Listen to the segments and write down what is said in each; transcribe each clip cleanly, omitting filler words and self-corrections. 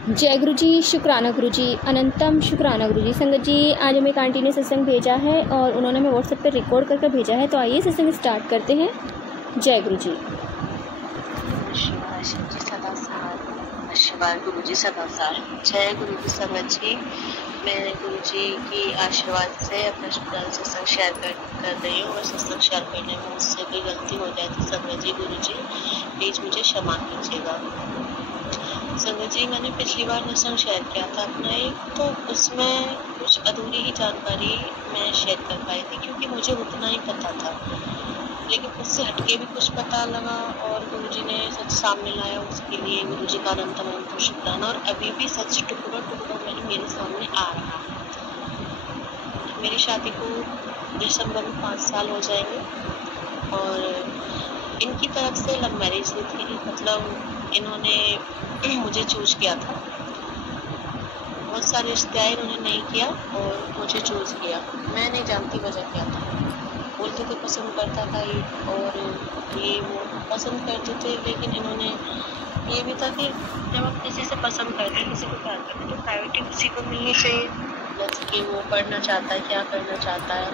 जय गुरु जी, शुक्राना गुरु जी, अनंतम शुक्राना गुरु जी। संगत जी, आज हमें एक आंटी ने सत्संग भेजा है और उन्होंने हमें व्हाट्सएप पर रिकॉर्ड करके भेजा है, तो आइए सत्संग स्टार्ट करते हैं। जय गुरु जी। शिवाय शिव जी सदा सार, शिवाय गुरु जी सदा सार। जय गुरु जी। संगत जी, मैं गुरु जी की आशीर्वाद से अपना सत्संग शेयर कर रही हूँ और सत्संग शेयर करने में मुझसे कोई गलती हो जाए तो संगत जी गुरु जी प्लीज मुझे क्षमा कीजिएगा। संगत जी, मैंने पिछली बार सत्संग शेयर किया था अपना एक, तो उसमें कुछ अधूरी ही जानकारी मैं शेयर कर पाई थी क्योंकि मुझे उतना ही पता था, लेकिन उससे हटके भी कुछ पता लगा और गुरुजी ने सच सामने लाया। उसके लिए गुरुजी का अनंत अनंत शुक्राना। और अभी भी सच टुकड़ा टुकड़ा मेरे सामने आ रहा है। मेरी शादी को दिसंबर में 5 साल हो जाएंगे और इनकी तरफ से लव मैरिज हुई थी, मतलब इन्होंने मुझे चूज किया था। बहुत सारे रिश्ते आए, इन्होंने नहीं किया और मुझे चूज किया। मैं नहीं जानती वजह क्या था, बोलते थे पसंद करता था ये और ये वो पसंद करते थे, लेकिन इन्होंने ये भी था कि जब आप किसी से पसंद करते हैं, किसी को प्यार करते हैं, तो प्रायोरिटी किसी को मिलनी चाहिए, जैसे कि वो पढ़ना चाहता है, क्या करना चाहता है।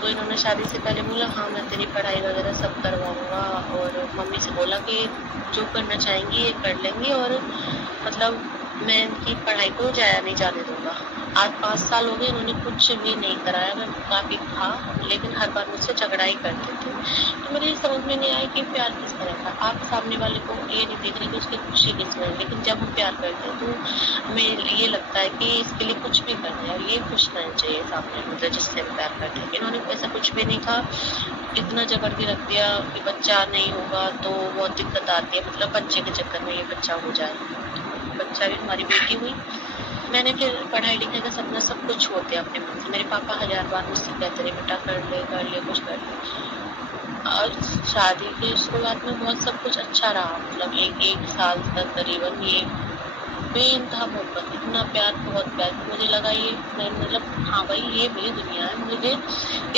तो इन्होंने शादी से पहले बोला हाँ मैं तेरी पढ़ाई वगैरह सब करवाऊँगा, और मम्मी से बोला कि जो करना चाहेंगी ये कर लेंगी और मतलब मैं इनकी पढ़ाई को जाया नहीं जाने दूंगा। आज 5 साल हो गए, इन्होंने कुछ भी नहीं कराया। मैं काफ़ी था, लेकिन हर बार मुझसे झगड़ा ही करते थे। तो मुझे समझ में नहीं आया कि प्यार किस तरह का। आप सामने वाले को ये नहीं देख रहे कि उसकी खुशी किस में है, लेकिन जब हम प्यार करते हैं तो हमें ये लगता है कि इसके लिए कुछ भी करना है और ये खुश रहना चाहिए सामने, मतलब जिससे हम प्यार करते हैं। इन्होंने ऐसा कुछ भी नहीं कहा, इतना जबर के रख दिया कि बच्चा नहीं होगा तो बहुत दिक्कत आती है, मतलब बच्चे के चक्कर में ये बच्चा हो जाए। बच्चा भी हमारी बेटी हुई। मैंने फिर पढ़ाई लिखाई का सपना सब कुछ छोड़ दिया अपने मन से। मेरे पापा 1000 बार मुझसे कहते रहे बेटा कर ले कुछ कर ले। और शादी के शुरुआत में बहुत सब कुछ अच्छा रहा, मतलब एक साल तक करीबन ये बेइंतहा मोहब्बत, इतना प्यार, बहुत प्यार। मुझे लगा ये मतलब हाँ भाई ये मेरी दुनिया है, मुझे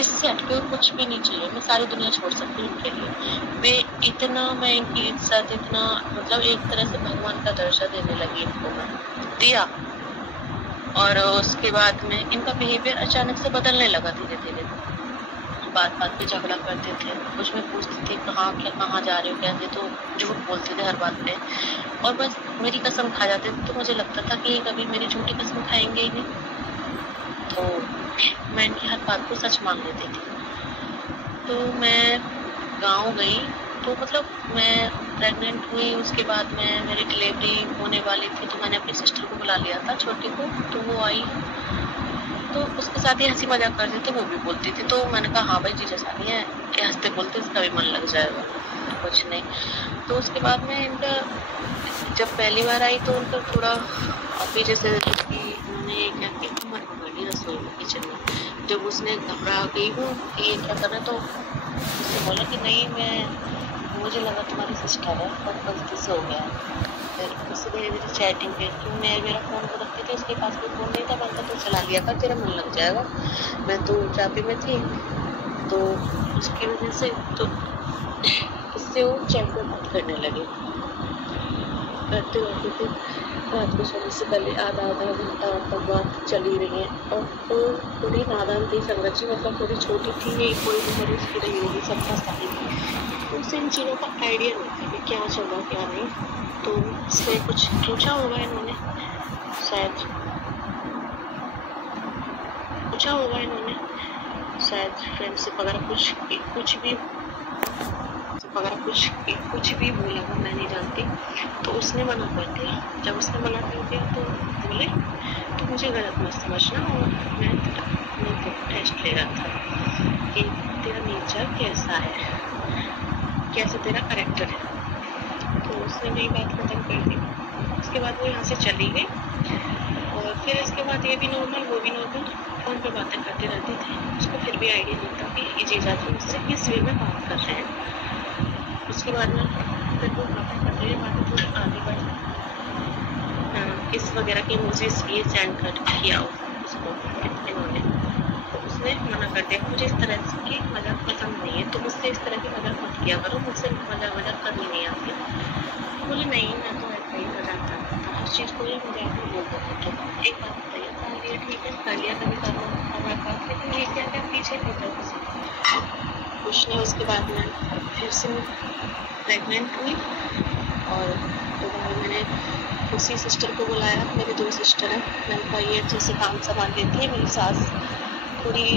इससे हटके कुछ भी नहीं चाहिए, मैं सारी दुनिया छोड़ सकती हूँ इनके लिए। वे इतना मैं इनकी इज्जत, इतना मतलब एक तरह से भगवान का दर्जा देने लगी इनको मैं दिया। और उसके बाद में इनका बिहेवियर अचानक से बदलने लगा धीरे धीरे। बात बात पे झगड़ा करते थे, कुछ मैं पूछती थी कहाँ जा रहे हो कैसे, तो झूठ बोलते थे हर बात पे और बस मेरी कसम खा जाते थे। तो मुझे लगता था कि कभी मेरी झूठी कसम खाएंगे ही नहीं, तो मैं इनकी हर बात को सच मान लेती थी। तो मैं गाँव गई, तो मतलब मैं प्रेग्नेंट हुई, उसके बाद में मेरी डिलीवरी होने वाली थी, तो मैंने अपनी सिस्टर को बुला लिया था छोटी को। तो वो आई, तो उसके साथ ही हंसी मजाक करती थी, वो भी बोलती थी। तो मैंने कहा हाँ भाई जीजा शादी है, ये हंसते बोलते इसका भी मन लग जाएगा, कुछ नहीं। तो उसके बाद में इनका जब पहली बार आई तो उनका थोड़ा अभी जैसे उन्होंने क्या किया, उम्र पकड़ी रसोई में किचन में। जब उसने घबरा गई वो कि ये क्या कर रहा, तो उससे बोला कि नहीं मुझे लगा तुम्हारी सिस्टर है और गलती से हो गया। फिर उससे धीरे धीरे चैटिंग पे, क्यों मेरा फ़ोन को रखती थी, उसके पास कोई फ़ोन नहीं था, मैंने तो चला लिया कर, तेरा मन लग जाएगा। मैं तो चाबी में थी, तो उसकी वजह से तो उससे वो चैट में बात करने लगे। करते रहते थे, रात को सोने से पहले आधा घंटा तक बात चली रही है। और तो थोड़ी नादान थी संगत जी, मतलब थोड़ी छोटी थी, ये कोई उम्र उसकी नहीं होगी, सबका सारी थी, उससे इन चीज़ों का आइडिया नहीं था कि क्या चल रहा क्या नहीं। तो उससे कुछ पूछा होगा इन्होंने, शायद फ्रेंडशिप वगैरह कुछ भी बोला था, मैं नहीं जानती। तो उसने मना कर दिया। जब उसने मना कर दिया तो बोले तो मुझे गलत मत समझना, और मैं तो टेस्ट ले रहा था कि तेरा नेचर कैसा है, कैसा तेरा कैरेक्टर है। तो उसने मेरी बात खत्म कर दी। उसके बाद वो यहाँ से चली गई और फिर इसके बाद ये भी नॉर्मल वो भी नॉर्मल फ़ोन पे बातें करते रहते थे। उसको फिर भी आइडिया नहीं था कि जीजा जी मुझसे किस वे में बात कर रहे हैं। उसके बाद में फिर वो बातें करते हुए बातें थोड़ी आगे बढ़ी, किस वगैरह की मुझे ये सेंड कर किया उसको इन्होंने। तो उसने मना कर दिया, मुझे इस तरह की मजाक पसंद नहीं है, तो मुझसे इस तरह की मजाक मत किया करो, मुझसे मजाक करनी नहीं आती। बोले नहीं मैं तो ऐसा ही मजाक करता था, चीज़ को ही मुझे आपको बोल देते। तो एक बात बताइए, खा लिया ठीक है, खा लिया कभी कर लो हमारा काम, लेकिन ये क्या क्या पीछे नहीं था कुछ नहीं। उसके बाद में फिर से प्रेग्नेंट हुई और दोबारा मैंने उसी सिस्टर को बुलाया। मेरी 2 सिस्टर हैं, मैंने कहा ये अच्छे से काम संभाल लेती है। मेरी सास थोड़ी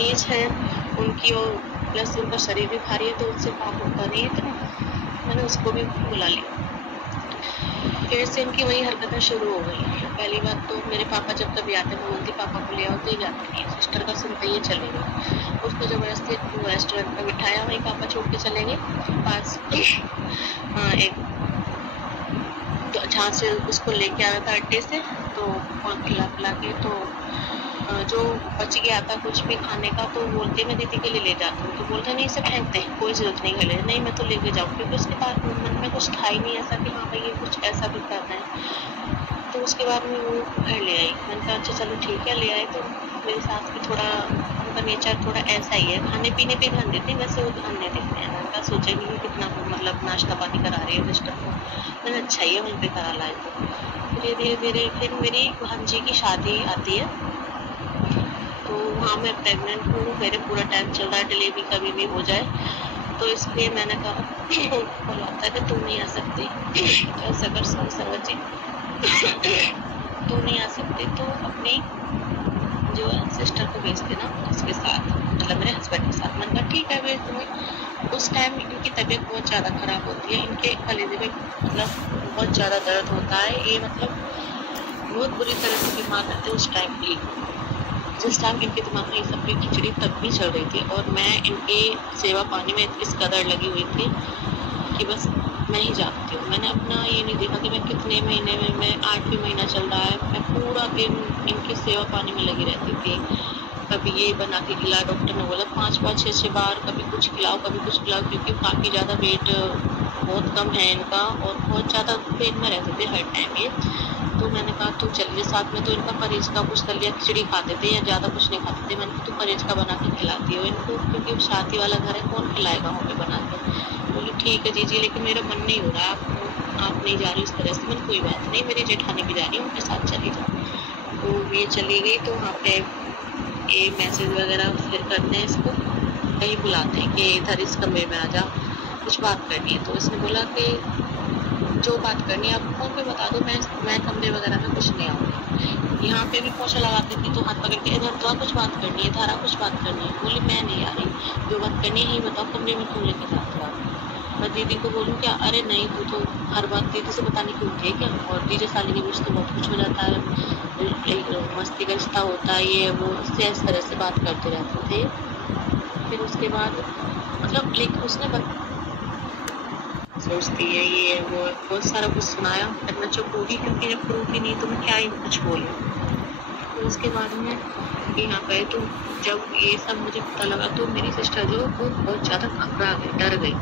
एज है उनकी और प्लस उनका शरीर भी भारी है, तो उससे काम होता नहीं है, तो मैंने उसको भी बुला लिया। फिर से इनकी वही हरकतें शुरू हो गई। पहली बात तो मेरे पापा जब कभी आते मैं बोलती पापा को ले आओ, तो ही जाते नहीं। सिस्टर का सुनते ही चले गए। उसको जबरदस्ती रेस्टोरेंट में बिठाया, वहीं पापा छोड़ के चले गए पास एक जहाँ से उसको लेके आया था अड्डे से, तो खिला पिला के तो जो बच गया था कुछ भी खाने का, तो बोलते मैं दीदी के लिए ले जाता हूँ। तो बोलते नहीं इसे फेंकते, कोई जरूरत नहीं है, नहीं मैं तो लेके जाऊँ, क्योंकि उसके बाद मन में कुछ था ही नहीं ऐसा कि हाँ भाई ये कुछ ऐसा भी करना है। तो उसके बाद में वो घर ले आई। मैंने कहा अच्छा चलो ठीक है, ले आए। तो मेरी सास भी थोड़ा, उनका नेचर थोड़ा ऐसा ही है, खाने पीने पे ध्यान देते हैं, वैसे वो ध्यान नहीं देते हैं। मैंने कहा सोचेंगे कि कितना मतलब नाश्ता पानी करा रही है सिस्टर को, मैंने अच्छा ही है वहीं पे करा लाए। तो धीरे धीरे फिर मेरी भांजी की शादी आती है, तो वहाँ मैं प्रेग्नेंट हूँ, मेरे पूरा टाइम चल रहा है, डिलीवरी कभी भी हो जाए, तो इसलिए मैंने कहा बोला था कि तुम नहीं आ सकती, ऐसा कर संगत जी तुम नहीं आ सकते तो अपनी जो है सिस्टर को भेज देना उसके साथ, मतलब मेरे हस्बैंड के साथ। मैंने कहा ठीक है भेज दूँगी। उस टाइम इनकी तबीयत बहुत ज़्यादा ख़राब होती है, इनके कलेजे में मतलब बहुत ज़्यादा दर्द होता है, ये मतलब बहुत बुरी तरह से बीमार रहते हैं उस टाइम भी। जिस टाइम इनके दिमाग में ये सब की खिचड़ी तब भी चल रही थी, और मैं इनकी सेवा पानी में इस कदर लगी हुई थी कि बस मैं ही जानती हूँ। मैंने अपना ये नहीं देखा कि मैं कितने महीने में, मैं 8वां महीना चल रहा है, मैं पूरा दिन इनकी सेवा पानी में लगी रहती थी। कभी ये बना के खिला, डॉक्टर ने बोला 5-5, 6-6 बार, कभी कुछ खिलाओ कभी कुछ खिलाओ, क्योंकि काफ़ी ज़्यादा वेट बहुत कम है इनका और बहुत ज़्यादा पेट में रहते थे हर टाइम ये। तो मैंने कहा तो चलिए साथ में, तो इनका परहेज का कुछ दलिया खिचड़ी खाते थे या ज़्यादा कुछ नहीं खाते थे। मैंने कहा तो परहेज का बना के खिलाती हो इनको, क्योंकि शादी वाला घर है, कौन खिलाएगा हमें बना के। बोली ठीक है जीजी, लेकिन मेरा मन नहीं हो रहा, आप नहीं जा रही उस तरह से। मैंने कोई बात नहीं, मेरी जेठानी भी जा रही है, उनके साथ चली जाओ। तो ये चली गई, तो वहाँ पे ये मैसेज वगैरह फिर करते हैं, इसको कहीं बुलाते हैं कि इधर इस कमरे में आ जा, कुछ बात करनी है। तो इसने बोला कि जो बात करनी है आप फोन पे बता दो, मैं कमरे वगैरह में कुछ नहीं आऊँगी। यहाँ पे भी पोछा लगाती थी तो हाथ पकड़ के इधर तो कुछ बात करनी है, धारा कुछ बात करनी है। बोली मैं नहीं आ रही, जो बात करनी है यही बताओ, कमरे में क्यों लेके जाते हो। मैं दीदी को बोलूँ क्या, अरे नहीं तू तो हर बात दीदी से बताने क्यों उठे क्या, और जीजा साली के बीच तो बहुत कुछ हो जाता है, मस्ती का रिश्ता होता है ये वो, इससे इस तरह से बात करते रहते थे। फिर उसके बाद मतलब लेकिन उसने सोचती है ये वो बहुत सारा कुछ सुनाया, फिर मैं चुप होगी, क्योंकि जब प्रूफ ही नहीं तो मैं क्या ही कुछ बोलूँ। तो उसके बाद में यहाँ गए, तो जब ये सब मुझे पता लगा तो मेरी सिस्टर जो वो बहुत ज़्यादा घबरा गई, डर गई,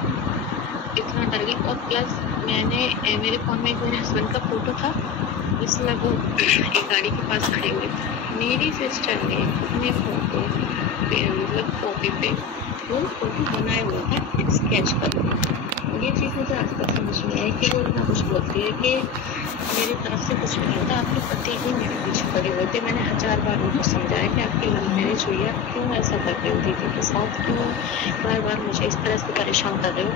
इतना डर गई। और प्लस मैंने मेरे फ़ोन में मेरे हस्बैंड का फ़ोटो था, जिसमें वो एक गाड़ी के पास खड़े हुए थे। मेरी सिस्टर ने अपने फ़ोटो मतलब कॉपी पे वो फ़ोटो बनाए हुए थे स्केच कर। ये चीज़ मुझे आज तक समझ में आई कि वो इतना कुछ बोलती है कि मेरी तरफ से कुछ नहीं होता, आपके पति ही मेरे पीछे पड़े हुए थे। मैंने 1000 बार उनको समझाया कि आपकी लव मैरिज हुई है, आप क्यों ऐसा कर रहे हो दीदी के साथ, क्यों बार बार मुझे इस तरह से परेशान कर रहे हो।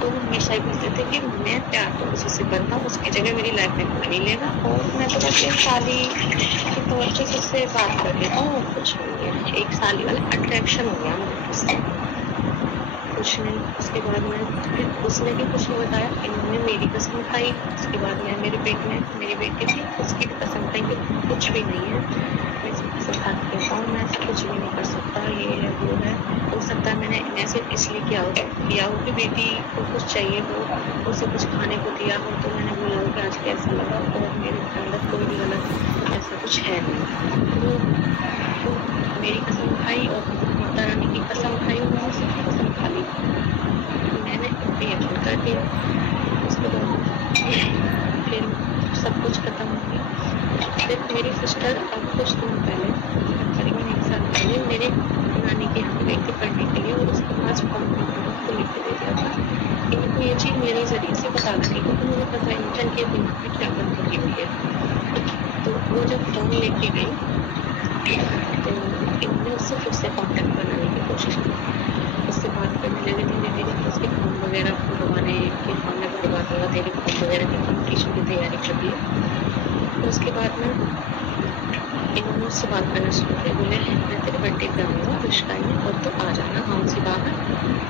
तो वो हमेशा ही बोलते थे कि मैं प्यार तो किसी से करता हूँ, उसकी जगह मेरी लाइफ में कोई नहीं लेगा, और मैं तो बस एक साली के तौर पर उससे बात कर लेता हूँ, और कुछ नहीं है। एक साली वाला अट्रैक्शन हो गया मुझे उससे, कुछ नहीं। उसके बाद में फिर उसने भी कुछ नहीं बताया, इन्होंने मेरी कसम खाई। उसके बाद में मेरे पेट में मेरी बेटी थी, उसकी भी कसम खाई कि कुछ भी नहीं है, मैं इसकी कसम खा के कहता हूँ मैं कुछ भी नहीं कर सकता, ये है वो है। हो सकता है मैंने ऐसे इसलिए किया हो कि बेटी को कुछ चाहिए हो, उसे कुछ खाने को दिया हो, तो मैंने बोला हो कि आज कैसा लगा, और मेरे अंदर कोई भी गलत ऐसा कुछ है नहीं। तो मेरी कसम खाई और माता रानी की कसम खाई, और मैंने सबकी कसम खा ली, मैंने यकीन कर दिया। उसके बाद फिर सब कुछ खत्म हो गया। फिर मेरी सिस्टर अब कुछ दिन पहले, करीबन 1 साल पहले, मेरे नानी के यहाँ गई थी पढ़ने के लिए, और उसके पास फॉर्म को लिख के दे दिया था इनको ये चीज़ मेरे ज़रिए से बता दी, क्योंकि मुझे पता है इंसान के दिमाग में क्या बंद लगी हुई है। तो वो जब फ़ोन लेके गई तो इन्होंने उससे फिर से कॉन्टेक्ट बनाने की कोशिश की, उससे बात करने लगे धीरे धीरे। तो उसके फॉर्म वगैरह भरवाने के, फॉर्म में भरवा दूँगा, तेरे फॉर्म वगैरह की कॉम्पिटिशन की तैयारी कर ली। तो उसके बाद में इन्होंने उससे बात करना शुरू किया, बोले मैं तेरे बर्थडे पे आऊँगा पुष्कर में और तो आ जाना गाँव से बाहर,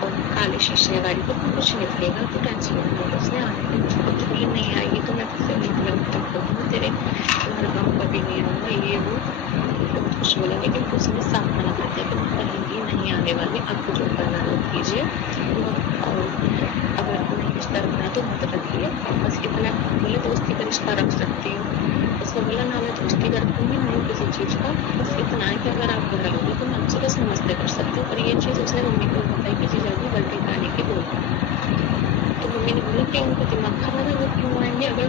और काले शीशे गाड़ी पर कुछ निकलेगा तो टेंशन नहीं होगा। उसने आने तो भी नहीं आएगी तो मैं तुझसे करूँगा, तेरे तुम्हारे गाँव कभी नहीं आऊँगा, ये वो बहुत कुछ बोला। लेकिन उसने साफ मना कर दिया कि मैं कहीं नहीं आने वाली, आपको जो करना है कीजिए, और अगर उन्हें रिश्ता रखना तो मत रखिए, बस इतना। बोले दोस्ती का रिश्ता रख सकती हूँ। उसने बोला ना मैं दोस्ती रखूँगी ना किसी चीज़ का, बस इतना है कि अगर आप घर आओगे तो मैं आपसे बस नमस्ते कर सकती हूँ। और ये चीज़ उसने मम्मी को बताई कि जीजा जी बर्थडे पे आने की बोल। तो मम्मी ने बोला कि उनको दिमाग खराब है, वो क्यों आएंगे? अगर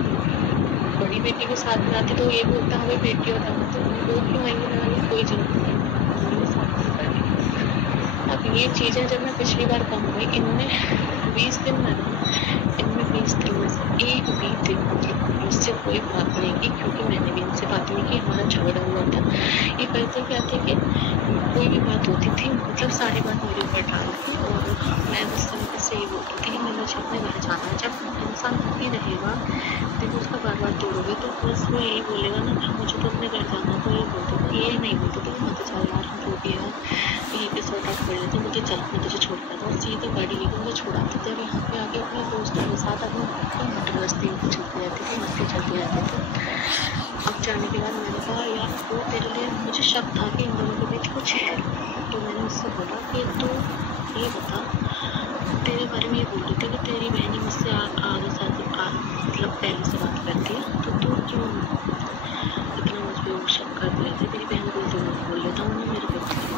बड़ी बेटी के साथ में आती तो ये बोलता हमें बेटी और दामाद, तो वो क्यों आएंगे बनाने, कोई जरूरत नहीं। अब ये चीज़ें जब मैं पिछली बार कम हुई, इनमें 20 दिन में से एक भी दिन मुझसे कोई बात नहीं की, क्योंकि मैंने भी इनसे बात नहीं की, हमारा झगड़ा हुआ था। ये करते क्या थे कि कोई भी बात होती थी मतलब सारी बात मेरे ऊपर डालती, और मैं बस से ये बोलती थी कि मुझे अपने घर जाना है। जब इंसान दुखी रहेगा देखो, उसका बार बार तोड़ोगे तो बस वो यही बोलेगा ना कि मुझे तो अपने घर जाना है, तो ये बोलते थे, ये नहीं बोलते थे मुझे चल यार जो भी है यहीं पे सॉर्ट आउट कर लेते, मुझे चल मैं तुझे छोड़ता था, और सीधे गाड़ी लेकर मुझे छोड़ाते थे। और यहाँ पे आके अपने दोस्तों के साथ अपनी मटर मस्ती चलती रहती थी, मस्ती चलती रहती थी। अब जाने के बाद मैंने कहा यार वो तेरे लिए, मुझे शक था कि इन दोनों के बीच कुछ है। तो मैंने उससे बोला कि तू ये बता, तेरे बारे में ये बोल रही थी कि तेरी बहनी मुझसे आगे साथ मतलब पहले से बात करती है, तो तू क्यों इतना मुझ पर शक कर दिया था? तेरी बहन बोलती मैं बोल लेता हूँ मेरे को।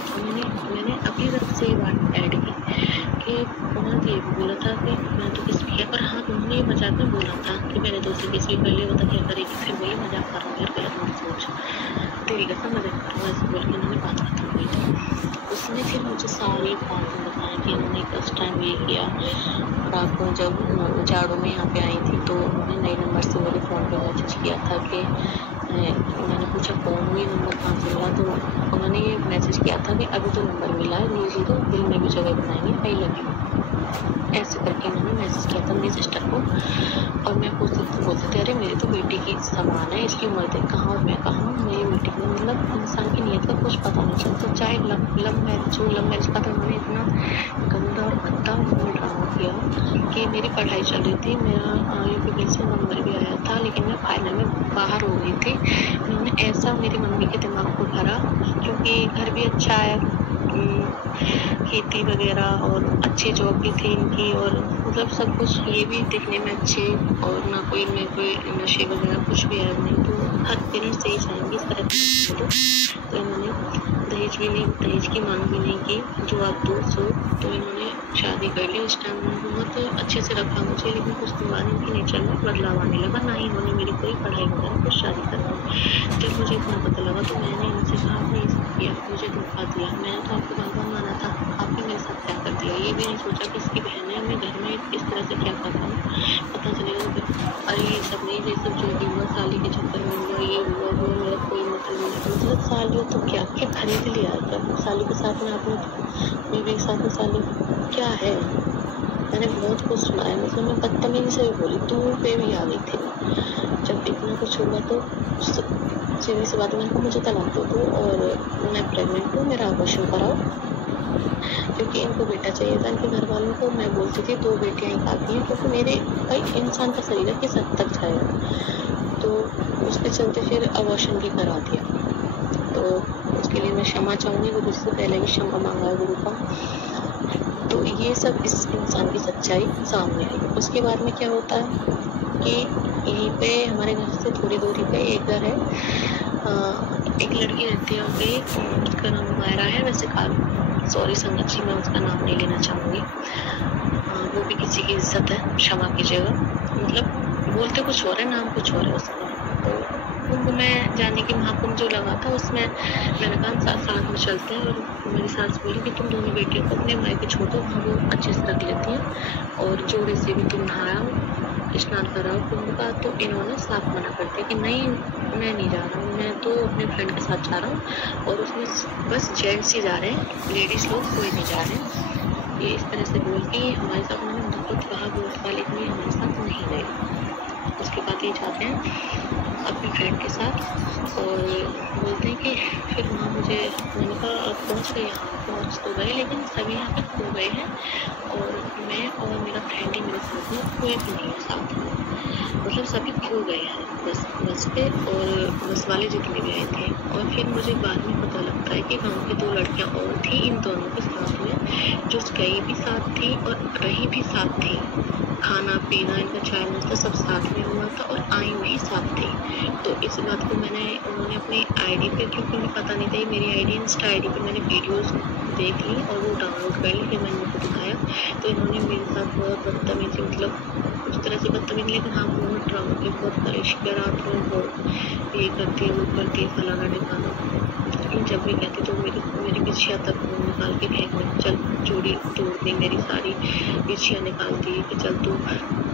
तो मैंने अभी तक से ये बात ऐड की कि उन्होंने ये बोला था कि मैं तो किस किया, पर हाँ उन्होंने ये मजाक में बोला था कि मैंने तो उसे किसी कर लिया, बता क्या करेगी? फिर बोले मजाक कर रहा हूँ यार, गलत मत सोच, तेरी कसम मजाक कर रहा हूँ, ऐसे बोल के उन्होंने बात खत्म हुई थी। उसने फिर मुझे सारी बातें बताई कि उन्होंने फर्स्ट टाइम ये किया, और आपको जब झाड़ू में यहाँ पे आई थी तो उन्होंने नए नंबर से मेरे फ़ोन पे मैसेज किया था कि मैंने पूछा कौन हुई, नंबर कहाँ से मिला, तो उन्होंने ये मैसेज किया था कि अभी तो नंबर मिला है, न्यूज़ तो दिल में भी जगह बनाएंगे, आई लव यू, ऐसे करके उन्होंने मैसेज किया था मेरी सिस्टर को। और मैं पूछती तो बोलते थे अरे मेरी तो बेटी की समान है, इसकी उम्र देख कहाँ और मैं कहाँ, मेरी बेटी को मतलब इंसान की नीयत का कुछ पता नहीं चलता। चाहे लव मैरिज का तो उन्होंने इतना गंदा और भद्दा उन्होंने ड्रामा किया कि मेरी पढ़ाई चल रही थी, मेरा यूपीपीएससी से नंबर भी आया था, लेकिन मैं फाइनल में बाहर हो गई थी। उन्होंने ऐसा मेरी मम्मी के दिमाग को भरा, क्योंकि घर भी अच्छा है, खेती वगैरह और अच्छी जॉब भी थी इनकी, और मतलब सब कुछ ये भी दिखने में अच्छे, और ना कोई इनमें कोई नशे वगैरह कुछ भी है नहीं, तो हर पेरेंट्स से ही चाहेंगे इस तरह। तो इन्होंने दहेज की मांग भी नहीं की, जो आप दो सो, तो इन्होंने शादी कर ली। उस टाइम बहुत अच्छे से रखा मुझे, लेकिन कुछ दिन बाद इनके नेचर में बदलाव आने लगा, ना ही इन्होंने मेरी कोई पढ़ाई वगैरह कुछ शादी करवाई। जब मुझे इतना पता लगा तो मैंने इनसे कहा आपने ये सब किया, मुझे धोखा दिया, मैंने तो आपको बार बार माना था, आपने मेरे साथ क्या कर दिया। ये भी नहीं सोचा कि इसकी बहन है, मैं घर में इस तरह से क्या कर रहा हूँ, पता चलेगा अरे ये सब नहीं, ये सब जो भी हुआ साली के चक्कर में हुआ, ये हुआ वो, मेरा कोई मतलब नहीं। मतलब साली तो क्या खरीद लिया है क्या साली के साथ में, आपने बीवी के साथ में साली क्या है? मैंने बहुत कुछ सुना है, मतलब मैं बदतमीजी से भी बोली, दूर पे भी आ गई थी। जब इतना कुछ हुआ तो सीधी सी बात, मैंने कहा मुझे तलाक दो और मैं प्रेग्नेंट हूँ, मेरा अबॉर्शन कराओ, क्योंकि इनको बेटा चाहिए था। इनके घर वालों को मैं बोलती थी 2 बेटियाँ ही काफ़ी हैं, क्योंकि मेरे भाई इंसान का शरीर है किस हद तक जाएगा। तो उसके चलते फिर अबॉर्शन भी करा दिया। तो उसके लिए मैं क्षमा चाहूँगी, गुरु से पहले भी क्षमा मांगा है गुरु का। तो ये सब इस इंसान की सच्चाई सामने आई। उसके बाद में क्या होता है कि यहीं पे हमारे घर से थोड़ी दूरी पे एक घर है, एक लड़की रहती है वहाँ पे, उसका नाम मायरा है, वैसे सॉरी संगत जी मैं उसका नाम नहीं लेना चाहूँगी, वो भी किसी की इज्जत है, क्षमा कीजिएगा, मतलब बोलते कुछ और है, नाम कुछ और है उसका। तो वो तो मैं जाने के महाकुंभ जो लगा था उसमें मैंने कहा साथ में चलते हैं, और मेरी सास बोली कि तुम दोनों बेटियों को अपने मायके छोड़ो, वहाँ वो अच्छे से रख लेती हैं, और जोड़े से भी तुम नहाया स्नान कराओ कुंभ का। तो इन्होंने साफ मना कर दिया कि नहीं, मैं नहीं जा रहा हूँ, मैं तो अपने फ्रेंड के साथ जा रहा हूँ, और उसमें बस जेंट्स ही जा रहे हैं, लेडीज़ लोग कोई नहीं जा रहे हैं। ये इस तरह से बोल के हमारे साथ उन्होंने बहुत कहा, बहुत वाले में हमारे साथ नहीं गए। उसके बाद ये जाते हैं अपने फ्रेंड के साथ और बोलते हैं कि फिर वहाँ मैंने कहा आप पहुँच गए, यहाँ पहुँच तो गए, लेकिन सभी यहाँ पे खो गए हैं, और मैं और मेरा फ्रेंड ही मेरे साथ में, कोई भी नहीं है साथ में, मतलब सभी खो गए हैं बस पे, और बस वाले जितने भी आए थे। और फिर मुझे बाद में पता लगता है कि गाँव की 2 लड़कियाँ और थी इन दोनों के साथ में, जो गई भी साथ थी और रही भी साथ थी। खाना पीना इनका चाय नाश्ता सब साथ में हुआ था, और आई हुई साथ थी। तो इस बात को उन्होंने अपनी आईडी पे, क्योंकि मुझे पता नहीं था मेरी आईडी, इंस्टा आईडी पे मैंने वीडियोस देख ली और वो डाउनलोड कर ली, फिर मैंने उनको दिखाया। तो इन्होंने मेरे साथ बहुत बदतमीजी, मतलब उस तरह से बदतमीजी, लेकिन हाँ बहुत ड्रामा की, बहुत कलेश किया, रात में बहुत ये करती है वो करती है, फलाना ढिकाना। लेकिन जब भी कहती तो मेरी बिछिया तक निकाल के फेंक, चल चूड़ी तोड़ दी, मेरी सारी बिछिया निकाल दी कि चल तू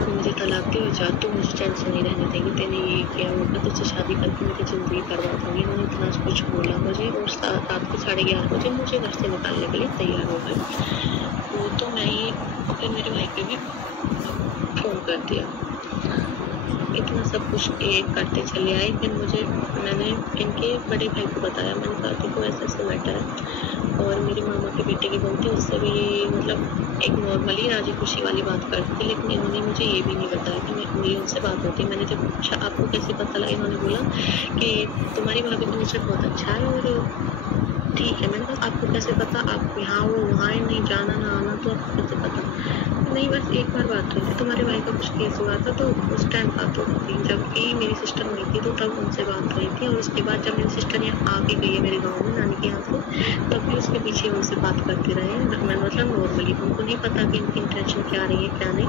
मुझे तलाक दे और जा, तू मुझे टेंशन नहीं रहने देंगे, तेने ये किया वो किया, तुझसे शादी करके मुझे ज़िंदगी बर्बाद होगी। उन्होंने इतना कुछ बोला मुझे, और रात के 11:30 बजे मुझे घर से निकालने के लिए तैयार हो गए। वो तो मैं ही फिर मेरे भाई पे भी फ़ोन कर दिया। इतना सब कुछ एक करते चले आए। फिर मैंने इनके बड़े भाई को बताया, मैंने कहा देखो ऐसा मैटर है, और मेरी मामा के बेटे की बहू थी, उससे भी मतलब एक नॉर्मली राजी खुशी वाली बात करती थी, लेकिन इन्होंने मुझे ये भी नहीं बताया कि मेरी उनसे बात होती है। मैंने जब पूछा आपको कैसे पता लगा, इन्होंने बोला कि तुम्हारी भाभी का नेचर बहुत अच्छा है और ठीक है। मैंने कहा आपको कैसे पता, आप यहाँ वो वहाँ नहीं जाना ना आना, तो आपको कैसे पता? नहीं बस एक बार बात हुई थी, तुम्हारे भाई का कुछ केस हुआ था तो उस टाइम बात हो थी, जबकि मेरी सिस्टर हुई थी तो तब उनसे बात हुई थी। और उसके बाद जब मेरी सिस्टर यहाँ आके गई है मेरे गाँव में नानी के यहाँ से, तब भी उसके पीछे उनसे बात करते रहे। मैं मतलब नॉर्मली, उनको नहीं पता कि इनकी इंटेंशन क्या रही है क्या नहीं,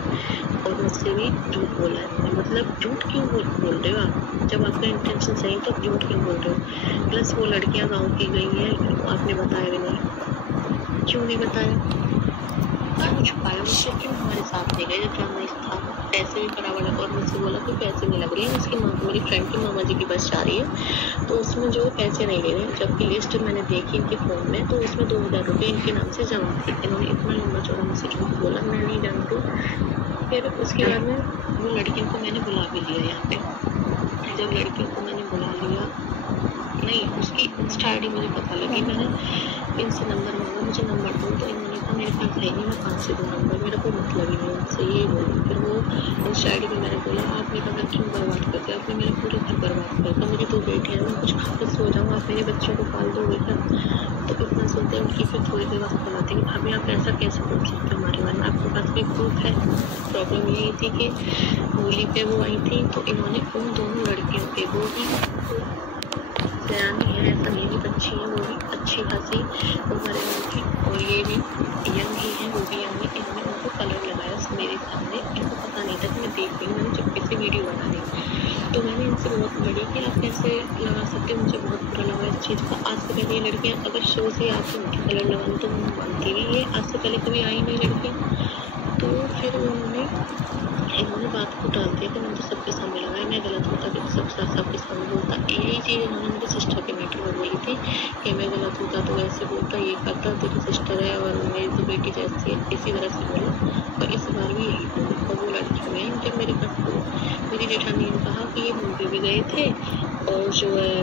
और मुझसे भी झूठ बोला है। मतलब झूठ क्यों बोल रहे हो आप, जब आपका इंटेंशन सही तो झूठ क्यों बोल रहे हो? प्लस वो लड़कियाँ गाँव की गई हैं, आपने बताया भी नहीं, क्यों नहीं बताया, क्यों छुपाया मुझसे, क्यों हमारे साथ नहीं गए जब जाना था? पैसे भी बराबर, और मुझसे बोला कोई पैसे नहीं लग रहे हैं, उसकी मेरी फ्रेंड की मामा जी की बस जा रही है तो उसमें जो पैसे नहीं ले रहे हैं, जबकि लिस्ट मैंने देखी इनके फ़ोन में तो उसमें 2000 रुपये इनके नाम से जमा थे। इन्होंने इतना लंबा चौड़ा मुझसे झूठ बोला, मैं नहीं जानती। फिर उसके बाद में वो लड़कियों को मैंने बुला भी लिया यहाँ पे। जब लड़कियों को मैंने बुला लिया, नहीं उसकी इंस्टा आईडी मुझे पता लगी, मैंने इनसे नंबर मांगा, मुझे नंबर दो, तो इन्होंने कहा मेरे पास है नहीं, मैं कहाँ से दूँ नंबर, मेरा कोई मतलब ही नहीं उनसे, ये बोली। फिर वो इंस्टा आईडी पे मैंने बोला आप मेरा घर क्यों बर्बाद करते, आपने मेरा पूरा घर बर्बाद कर दिया, मेरी 2 बेटियाँ हैं, मैं कुछ खाकर सो जाऊँ, आप मेरे बच्चों को पाल दोगे क्या? तो इतना सुनते हैं उनकी। फिर थोड़ी देर बाद बताते हैं कि भाभी आप ऐसा कैसे बोल सकते हो हमारे बारे में, आपके पास भी प्रूफ है? प्रॉब्लम यही थी कि होली पे वो आई थी तो इन्होंने उन दोनों लड़कियों पे, वो भी सयानी है, ऐसा नहीं कि बच्ची है, वो भी अच्छी खासी उम्र है उनकी, और ये भी यंग ही है, वो भी यंग है। इन्होंने उनको कलर लगाया मेरे सामने, इनको पता नहीं था कि मैं देख रही हूँ, मैंने चुपके से वीडियो बना ली। तो मैंने इनसे बहुत बड़ी कि आप कैसे लगा सकते हो, मुझे बहुत बुरा लगा इस चीज़ का। आज से पहले ये लड़कियाँ अगर शो से आती उनकी कलर लगाने तो मैं मानती भी, ये आज से पहले कभी आई नहीं लड़कियाँ। तो फिर इन्होंने बात को डाल दिया कि मैंने तो सबके सामने लगाया, मैं गलत होता कि सबके सामने बोलता। यही चीज़ इन्होंने मेरी सिस्टर के मैटर में बोली थी कि मैं गलत होता तो ऐसे बोलता, ये करता, तेरी सिस्टर है और मेरी तो बेटी जैसी है, इसी तरह से बोला। और इस बार भी यही बोली। और वो लड़की हुई है जब मेरे पास मेरी जेठानी ने कहा कि ये मूवी भी गए थे, और जो है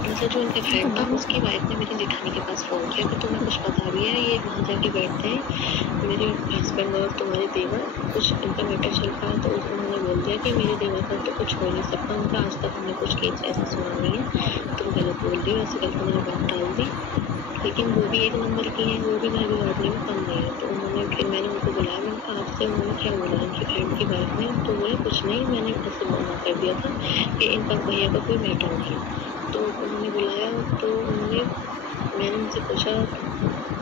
मतलब जो उनका फ्रेंड था उसकी वाइफ ने मेरी जेठानी के पास फ़ोन किया कि तुम्हें कुछ पता भी है, ये वहाँ जाके बैठते हैं मेरे हस्बैंड और तुम्हारे देवर, कुछ इनका मैटर चल रहा है। तो उन्होंने बोल दिया कि मेरे देवर का तो कुछ हो नहीं सकता, उनका आज तक हमने कुछ केस ऐसा सुना नहीं है, तुम गलत बोल रही हो, ऐसे करके मैंने बात डाल दी। लेकिन वो भी एक नंबर की हैं, वो भी घर बिगाड़ने में कम नहीं है। तो उन्होंने फिर मैंने उनको बुलाया, मैंने कहा आपसे उन्होंने क्या बोला इनकी फ्रेंड की वाइफ ने? तो बोले कुछ नहीं, मैंने ऐसे मना कर दिया था कि इनका भैया का कोई मैटर नहीं। तो उन्होंने बुलाया तो उन्होंने मैंने उनसे पूछा,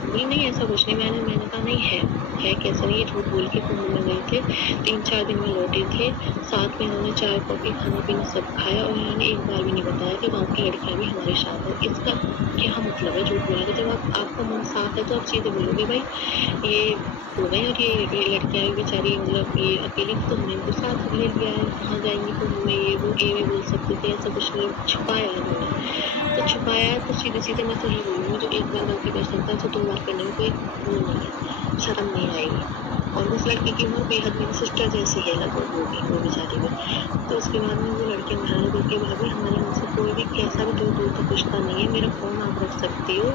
नहीं ऐसा कुछ नहीं। मैंने कहा नहीं है कैसा नहीं, ये झूठ बोल के कुंभ में गए थे, 3-4 दिन में लौटे थे, साथ में इन्होंने चाय कॉफ़ी खाना पीना सब खाया और इन्होंने एक बार भी नहीं बताया कि गाँव की लड़कियाँ भी हमारे साथ हैं। इसका क्या मतलब है झूठ बोलने का? जब आपका मन साफ है तो आप सीधे बोलोगे भाई ये हो गए, और ये लड़कियाँ भी बेचारी मतलब ये अकेली, तो हमने इनको साथ ले लिया है, कहाँ जाएंगी कुंभ में, ये वो भी बोल सकते थे। ऐसा कुछ नहीं छुपाया इन्होंने, तो छुपाया तो सीधे मैं तो यही बोलूँगी, जो एक बार गलती कर सकता है तो 2 बार करने में कोई वो नहीं है, शर्म नहीं आएगी। और उस लड़की की उम्र बेहद मेरी सिस्टर जैसी है लगभग होगी वो बेचारी में। तो उसके बाद में वो लड़की महारानी देखी, भाभी हमारे मुझसे कोई भी कैसा भी दूर दूर तक पूछता नहीं है, मेरा फ़ोन आप रख सकती हो,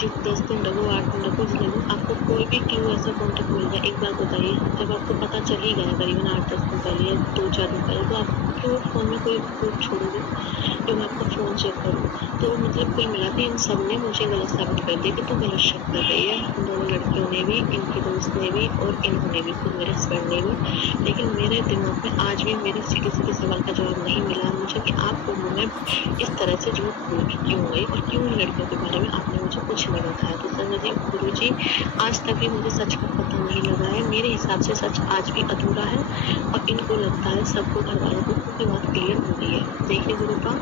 जिस 10 दिन रखो 8 दिन रखो जिले में आपको कोई भी क्लू ऐसा कॉन्टेक्ट मिल जाए। एक बात बताइए, जब आपको पता चल ही गया करीबन 8-10 दिन पहले या 2-4 दिन पहले, तो आप क्यों फ़ोन में कोई प्रूफ छोड़ोगे जो मैं आपका फ़ोन चेक करूँ? तो मतलब कुल मिला के इन सब ने मुझे गलत साबित कर दिया कि तू गलत शक कर रही है, इन दोनों लड़कियों ने भी, इनके दोस्त ने भी और इन्होंने भी, खुद मेरे हस्बैंड ने भी। लेकिन मेरे दिमाग में आज भी मेरे सीधे सवाल का जवाब नहीं मिला मुझे कि आप कुंभ में इस तरह से झूठ बोल के क्यों गए और क्यों इन लड़कियों के बारे में आपने मुझे कुछ नहीं बताया। तो संजय जी, गुरु जी, आज तक भी मुझे सच का पता नहीं लगा है। मेरे हिसाब से सच आज भी अधूरा है और इनको लगता है सबको, घर वालों को पूरी बात क्लियर हो गई है। देखिए गुरुपा,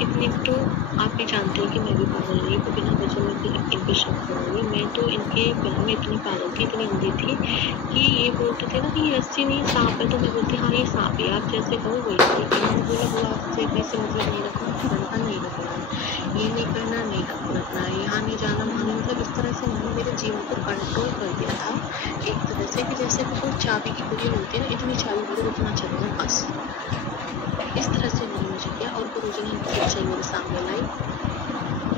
इतनी तो आप भी जानते हैं कि मैं भी पागल नहीं, तो बिना वजह में इन पे शक करूँगी। मैं तो इनके बारे में इतनी पागल थी, इतनी अंधी थी कि ये बोलते थे ना कि ये रस्सी नहीं सांप है, तो मैं बोलती हाँ ये सांप है, आप जैसे कहो वही। इन्होंने बोला वो आपसे से मतलब नहीं रखना, नहीं रखना, ये नहीं करना, नहीं रखना, यहाँ नहीं जाना, वहाँ नहीं, मतलब इस तरह से उन्होंने मेरे जीवन को कंट्रोल कर दिया था एक तरह से कि जैसे कोई चाबी की कुड़ी होती है ना, इतनी चाबी भरो उतना चलना बस, इस तरह से उन्होंने मुझे किया। और गुरु जी ने सच्चाई मेरे सामने लाई,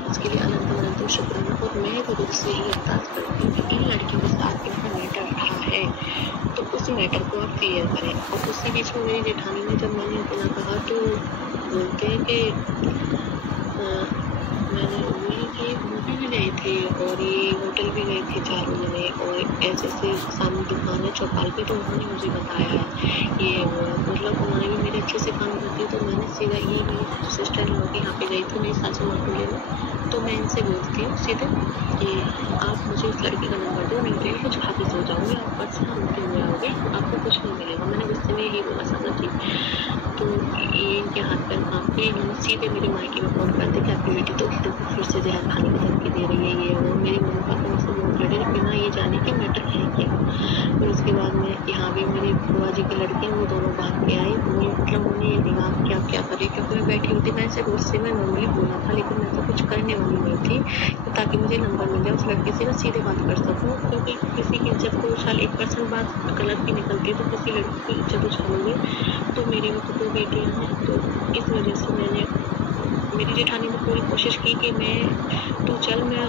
उसके लिए अनंत शुक्राना। और मैं गुरु से ये अरदास करती हूँ कि इन लड़कियों के साथ इनका मैटर रहा है तो उस मैटर को आप क्लियर करें। और उसी बीच में मेरी जेठानी ने जब मैंने इतना कहा तो बोलते हैं कि मैंने बोली कि मूवी भी गए थे और ये होटल भी गए थे 4 जने, और ऐसे सामने दुकान है चौपाल पे, तो उन्होंने मुझे बताया है ये मतलब उन्होंने भी मेरे अच्छे से काम करती है। तो मैंने सीधा ये मेरी सिस्टर लोग यहाँ पे गई थी मेरी सासू माँ को लेने, तो मैं इनसे बोलती हूँ सीधे कि आप मुझे उस लड़की का नंबर दो, मैं उनके लिए कुछ खा के सो जाऊँगी, आप बस होते हुए आओगे, आपको कुछ नहीं मिलेगा। मैंने गुस्से में यही बोला समझ जी। तो ये इनके हाथ पैर काँपते, इन्होंने सीधे मेरे मायके में फ़ोन कर दिया कि आपकी बेटी तो फिर से जहर खाने की धमकी दे रही है, ये वो। मेरे मम्मी पापा मुझसे बहुत लड़े बिना ये जाने के मैटर है क्या। फिर उसके बाद में यहाँ भी मेरे बुआ जी की लड़के वो दोनों भाग के आए, मतलब उन्हें ये देखा क्या करे, क्योंकि मैं बैठी हुई थी, मैं ऐसे गुस्से में नॉर्मली बोला था, लेकिन मैं तो कुछ करने वाली नहीं थी ताकि मुझे नंबर मिल जाए उस लड़के से, मैं सीधे बात कर सकूँ। क्योंकि किसी की इज्जत को उछाल 1% बात गलत भी निकलती है, तो किसी लड़की की इज्जत उछालोगे तो मेरी भी तो 2 बेटियाँ हैं। तो इस वजह से मैंने, मेरी जेठानी ने पूरी कोशिश की कि तू चल, मैं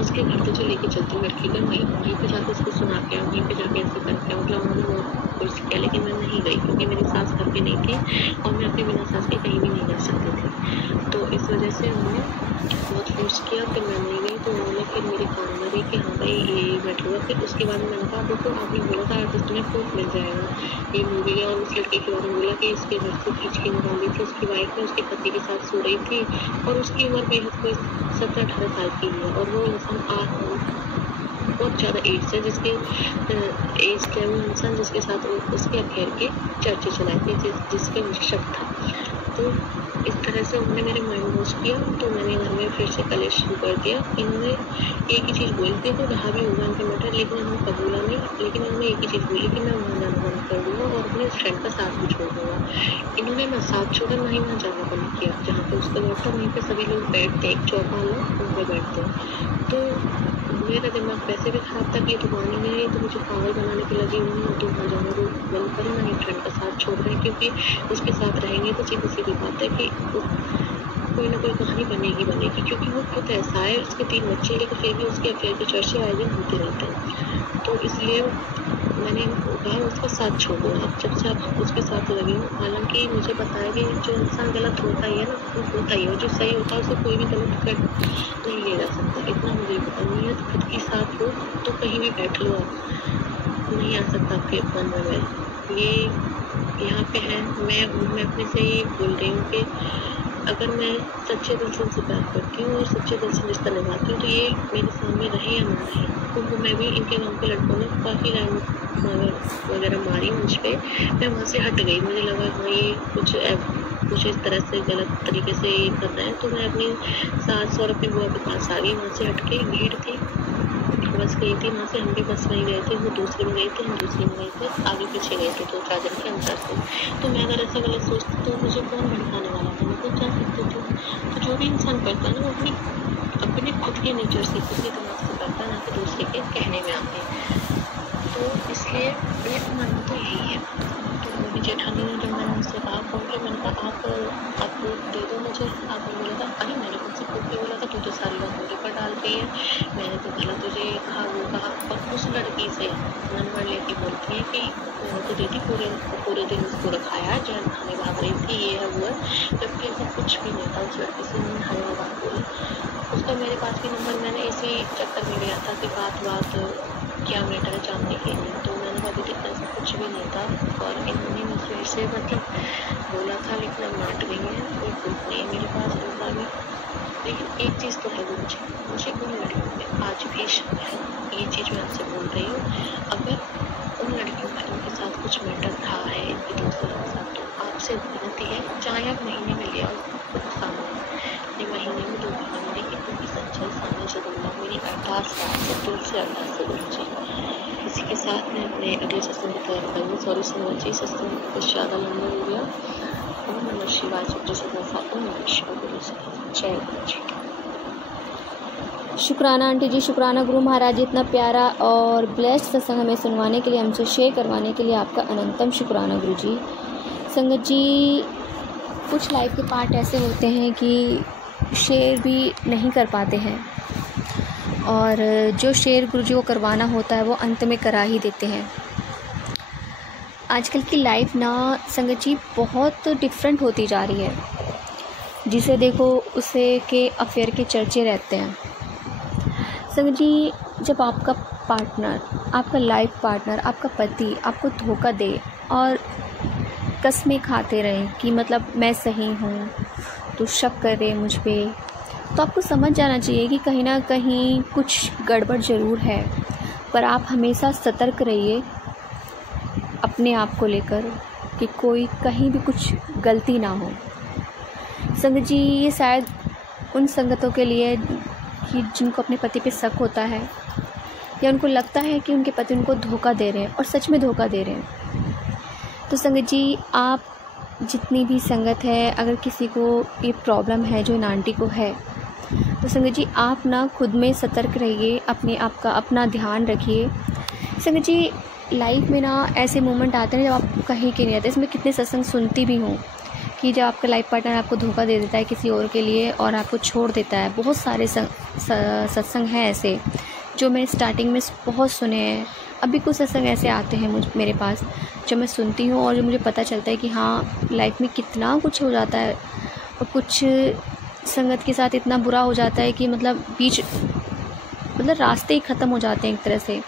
उसके घर तुझे लेके चलती हूँ लड़की का, वहीं पे जाकर उसको सुना के आऊँ, वहीं पे जाके ऐसे करके, मतलब उन्होंने बहुत कोशिश किया, लेकिन मैं नहीं गई क्योंकि मेरी सास घर पे नहीं थी और मैं अपने बिना सास के कहीं भी नहीं जा सकती थी। तो इस वजह से उन्होंने बहुत फोर्स किया, फिर मैं नहीं गई। तो उन्होंने फिर मेरी काम लगी कि हाँ भाई ये बैठ हुआ। फिर उसके बाद मैंने कहा देखो आपने बोला था आर्टिस्ट में प्रूफ मिल जाएगा ये मूवी है, और उस लड़के के बारे में बोला कि इसके घर से खींच के निकाली थी, उसकी वाइफ में उसके पति के साथ सो रही थी और उसकी उम्र बेहद कोई 17-18 साल की है, और वो इंसान बहुत ज़्यादा एज है, जिसके एज क्या वो इंसान जिसके साथ उसके अफेयर के चर्चे चलाए थे, जिसके मुझे शक था। तो इस तरह से उन्होंने मेरे माइंड वॉश किया। तो मैंने घर में फिर से कलेश शुरू कर दिया। इन्होंने एक ही चीज़ बोली थी, तो रहा भी होगा उनका मैटर, लेकिन उन्होंने कबूला नहीं। लेकिन उन्होंने एक ही चीज़ बोली कि मैं वहाँ जाना बंद कर दूँगा और अपने फ्रेंड का साथ भी छोड़ दूँगा। इन्होंने ना साथ छोड़ा, ना ही वहाँ जाना बंद किया। जहाँ पे उसका घर था वहीं पर सभी लोग बैठते, एक चौपाल है उन पर बैठते। तो मेरा दिमाग वैसे भी खराब था कि ये तो मानी नहीं है, तो मुझे पागल बनाने की लगी हुई, तो वहाँ जाना तो बंद करो, ना ही फ्रेंड का साथ छोड़ रहे हैं, क्योंकि उसके साथ रहेंगे तो सीधी बात है कि कोई ना कोई कहानी बनेगी, क्योंकि वो खुद ऐसा है, उसके 3 बच्चे, लेकिन फिर भी उसके अफेयर के चर्चे आए दिन होते रहते हैं। तो इसलिए मैंने कहा उसका साथ छोड़ो, अब जब से आप उसके साथ लगे हो। हालांकि मुझे पता है कि जो इंसान गलत होता ही है ना, वो होता ही है, जो सही होता है उसे कोई भी गलत कर नहीं लिया जा सकता, इतना मुझे पता नहीं है। खुद के साथ हो तो कहीं भी बैठ लो, आप नहीं आ सकता आपके मन में। ये यहाँ पे है, मैं अपने से ही बोल रही हूँ कि अगर मैं सच्चे दिल से उनसे प्यार करती हूँ और सच्चे दिल से रिश्ता निभाती हूँ तो ये मेरे सामने रहे या ना रहे, क्योंकि मैं भी इनके गाँव के लड़कों ने काफ़ी लाइन वगैरह मारी मुझ पर। मैं वहाँ से हट गई, मुझे लगा हाँ ये कुछ इस तरह से गलत तरीके से ये कर रहा है, तो मैं अपनी सास और अपनी बुआ के पास आ गई। वहाँ से हट के भीड़ थी, बस गई थी वहाँ से, हम भी बस में ही गए थे, वो दूसरे में गए थे, हम दूसरे में गए थे, आगे पीछे गए थे 2-4 दिन के अंतर से। तो मैं अगर ऐसा गलत सोचती तो मुझे कौन भड़काने वाला था, मैं खुद जा सकती थी। तो जो भी इंसान करता है ना वो अपने खुद के नेचर से, खुद के दिमाग से करता है, ना कि दूसरे के कहने में आते हैं। तो इसलिए मेरा मानना तो यही है। तो मेरी जेठानी ने जब मैंने उनसे कहा फ़ोन पे, मैंने कहा आप दे दो मुझे। आपने बोला था अरे मैंने तुमसे खुद पे बोला था, तू तो सारी बात मुझे पर डाल रही है, मैंने तो भला तुझे कहा वो कहा। और उस लड़की से नंबर लेके बोलती है कि तो दीदी पूरे दिन उसको रखाया, जहर खाने भाग रही थी, ये है वो है, जबकि ऐसा कुछ भी नहीं था। उस लड़की से मैंने हर बात बोली, उसका मेरे पास भी नंबर मैंने इसी चक्कर में लिया था कि बात क्या मैटर है जानने के लिए। तो मैंने कहा दीदी ऐसा कुछ भी नहीं था, और इन्होंने मुझे से मतलब बोला था, लेकिन अब मान गई है, कोई प्रूफ नहीं है मेरे पास उनका भी। लेकिन एक चीज़ तो है, वो मुझे उन लड़कियों में आज भी शक है, ये चीज़ मैं आपसे बोल रही हूँ। अगर उन लड़कियों का उनके साथ कुछ मैटर था है इनके दोस्तों के साथ, तो आपसे विनती है, चाहे आप महीने में ले आओ सामने, महीने में 2 महीने में, लेकिन उनकी सच्चाई सामने जरूर लाओ। मेरी अरदास है आपसे, दिल से अरदास है गुरुजी। इसी के साथ मैं अपने अगले सत्संग की तैयारी करूँगी। सॉरी संगत जी, सत्संग कुछ ज़्यादा लंबा हो गया। ओम नमः शिवाय, सुखी सदा, ओम नमः शिवाय, गुरु सदा, जय गुरु जी। शुक्राना आंटी जी, शुक्राना गुरु महाराज जी, इतना प्यारा और ब्लेस्ड सत्संग हमें सुनवाने के लिए, हमसे शेयर करवाने के लिए आपका अनंतम शुक्राना गुरु जी। संगत जी, कुछ लाइफ के पार्ट ऐसे होते हैं कि शेयर भी नहीं कर पाते हैं, और जो शेयर गुरु जी को करवाना होता है वो अंत में करा ही देते हैं। आजकल की लाइफ ना संगत जी बहुत डिफरेंट होती जा रही है, जिसे देखो उसे के अफेयर के चर्चे रहते हैं। संगत जी, जब आपका पार्टनर, आपका लाइफ पार्टनर, आपका पति आपको धोखा दे और कस्में खाते रहे कि मतलब मैं सही हूँ, तो शक करे मुझ पे, तो आपको समझ जाना चाहिए कि कहीं ना कहीं कुछ गड़बड़ ज़रूर है। पर आप हमेशा सतर्क रहिए अपने आप को लेकर कि कोई कहीं भी कुछ गलती ना हो। संगत जी, ये शायद उन संगतों के लिए कि जिनको अपने पति पे शक होता है, या उनको लगता है कि उनके पति उनको धोखा दे रहे हैं और सच में धोखा दे रहे हैं। तो संगत जी, आप जितनी भी संगत है, अगर किसी को ये प्रॉब्लम है जो इन आंटी को है, तो संगत जी आप ना खुद में सतर्क रहिए, अपने आप का अपना ध्यान रखिए। संगत जी, लाइफ में ना ऐसे मोमेंट आते हैं जब आप कहीं के नहीं रहते। इसमें कितने सत्संग सुनती भी हूँ कि जब आपका लाइफ पार्टनर आपको धोखा दे देता है किसी और के लिए और आपको छोड़ देता है। बहुत सारे सत्संग हैं ऐसे जो मैं स्टार्टिंग में बहुत सुने हैं। अभी कुछ सत्संग ऐसे आते हैं मेरे पास जो मैं सुनती हूँ और जो मुझे पता चलता है कि हाँ, लाइफ में कितना कुछ हो जाता है, और कुछ संगत के साथ इतना बुरा हो जाता है कि मतलब रास्ते ही ख़त्म हो जाते हैं। एक तरह से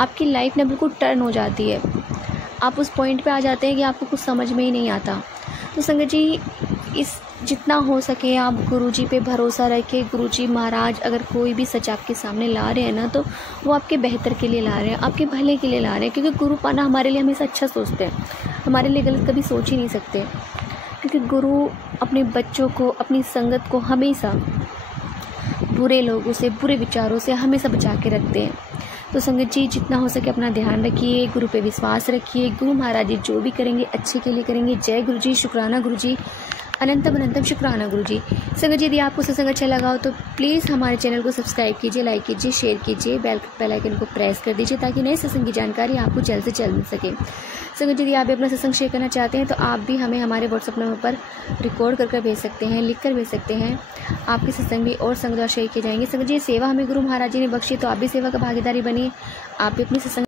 आपकी लाइफ ना बिल्कुल टर्न हो जाती है। आप उस पॉइंट पे आ जाते हैं कि आपको कुछ समझ में ही नहीं आता। तो संगत जी, इस जितना हो सके आप गुरुजी पे भरोसा रखें। गुरुजी महाराज अगर कोई भी सच आपके सामने ला रहे हैं ना, तो वो आपके बेहतर के लिए ला रहे हैं, आपके भले के लिए ला रहे हैं। क्योंकि गुरु पाना हमारे लिए हमेशा अच्छा सोचते हैं, हमारे लिए गलत कभी सोच ही नहीं सकते। क्योंकि गुरु अपने बच्चों को, अपनी संगत को हमेशा बुरे लोगों से, बुरे विचारों से हमेशा बचा के रखते हैं। तो संगत जी, जितना हो सके अपना ध्यान रखिए, गुरु पे विश्वास रखिए। गुरु महाराज जी जो भी करेंगे अच्छे के लिए करेंगे। जय गुरु जी, शुक्राना गुरु जी, अनंतम अनंतम शुक्राना गुरु जी। संगत जी, यदि आपको सत्संग अच्छा लगा हो तो प्लीज़ हमारे चैनल को सब्सक्राइब कीजिए, लाइक कीजिए, शेयर कीजिए, बेल आइकन को प्रेस कर दीजिए ताकि नए सत्संग की जानकारी आपको जल्द से जल्द मिल सके। संगत जी, यदि आप भी अपना सत्संग शेयर करना चाहते हैं तो आप भी हमें हमारे व्हाट्सएप नंबर पर रिकॉर्ड कर भेज सकते हैं, लिख कर भेज सकते हैं। आपके सत्संग भी और संगत द्वारा शेयर किए जाएंगे। संगत जी, सेवा हमें गुरु महाराज जी ने बख्शी, तो आप भी सेवा का भागीदारी बनिए। आप भी अपनी सत्संग